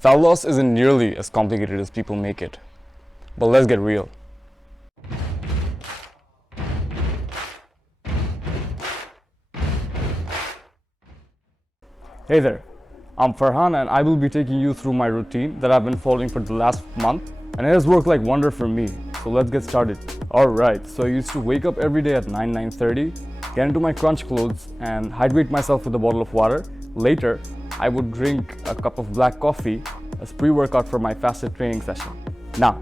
Fat loss isn't nearly as complicated as people make it. But let's get real. Hey there, I'm Farhan and I will be taking you through my routine that I've been following for the last month, and it has worked like wonder for me. So let's get started. Alright, so I used to wake up every day at 9:30, get into my crunch clothes and hydrate myself with a bottle of water. Later, I would drink a cup of black coffee as pre-workout for my fasted training session. Now,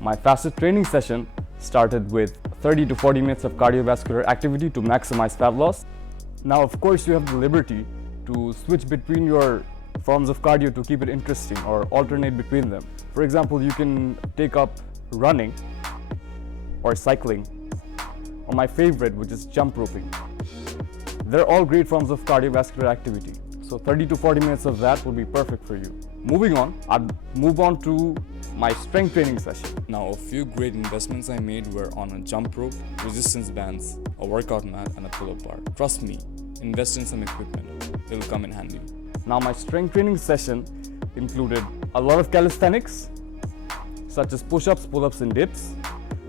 my fasted training session started with 30 to 40 minutes of cardiovascular activity to maximize fat loss. Now, of course, you have the liberty to switch between your forms of cardio to keep it interesting or alternate between them. For example, you can take up running or cycling, or my favorite, which is jump roping. They're all great forms of cardiovascular activity. So 30 to 40 minutes of that will be perfect for you. Moving on, I'd move on to my strength training session. Now, a few great investments I made were on a jump rope, resistance bands, a workout mat, and a pull-up bar. Trust me, invest in some equipment. It'll come in handy. Now, my strength training session included a lot of calisthenics, such as push-ups, pull-ups, and dips,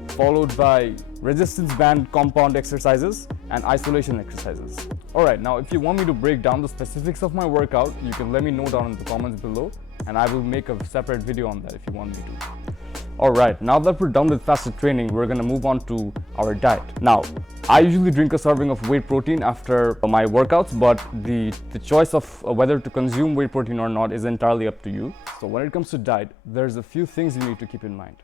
followed by resistance band compound exercises and isolation exercises. Alright, now if you want me to break down the specifics of my workout, you can let me know down in the comments below and I will make a separate video on that if you want me to. Alright, now that we're done with fasted training, we're gonna move on to our diet. Now, I usually drink a serving of whey protein after my workouts, but the choice of whether to consume whey protein or not is entirely up to you. So when it comes to diet, there's a few things you need to keep in mind.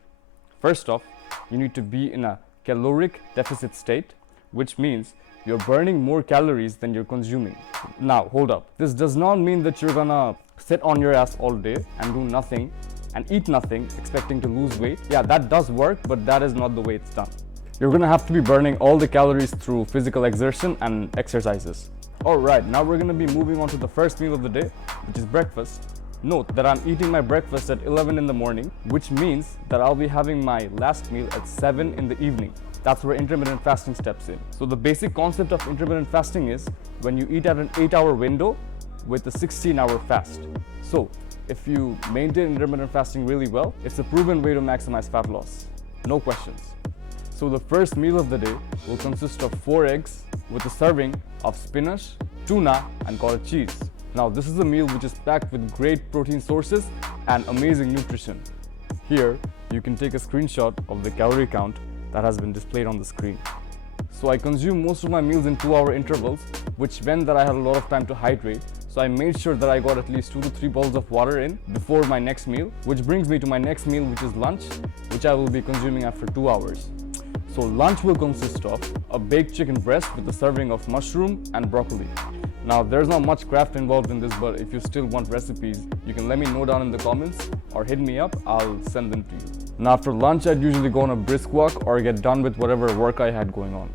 First off, you need to be in a caloric deficit state, which means you're burning more calories than you're consuming. Now, hold up. This does not mean that you're gonna sit on your ass all day and do nothing and eat nothing expecting to lose weight. Yeah, that does work, but that is not the way it's done. You're gonna have to be burning all the calories through physical exertion and exercises. Alright, now we're gonna be moving on to the first meal of the day, which is breakfast. Note that I'm eating my breakfast at 11 in the morning, which means that I'll be having my last meal at 7 in the evening. That's where intermittent fasting steps in. So the basic concept of intermittent fasting is when you eat at an 8-hour window with a 16-hour fast. So if you maintain intermittent fasting really well, it's a proven way to maximize fat loss. No questions. So the first meal of the day will consist of 4 eggs with a serving of spinach, tuna, and cottage cheese. Now, this is a meal which is packed with great protein sources and amazing nutrition. Here, you can take a screenshot of the calorie count that has been displayed on the screen. So I consume most of my meals in 2-hour intervals, which meant that I had a lot of time to hydrate. So I made sure that I got at least 2 to 3 bottles of water in before my next meal, which brings me to my next meal, which is lunch, which I will be consuming after 2 hours. So lunch will consist of a baked chicken breast with a serving of mushroom and broccoli. Now, there's not much craft involved in this, but if you still want recipes, you can let me know down in the comments or hit me up, I'll send them to you. Now, after lunch, I'd usually go on a brisk walk or get done with whatever work I had going on.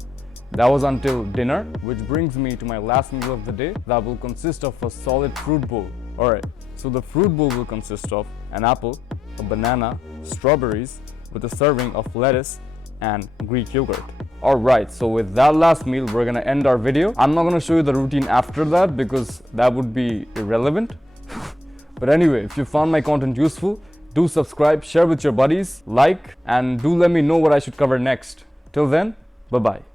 That was until dinner, which brings me to my last meal of the day that will consist of a solid fruit bowl. Alright, so the fruit bowl will consist of an apple, a banana, strawberries, with a serving of lettuce and Greek yogurt. Alright, so with that last meal, we're gonna end our video. I'm not gonna show you the routine after that because that would be irrelevant. But anyway, if you found my content useful, do subscribe, share with your buddies, like, and do let me know what I should cover next. Till then, bye-bye.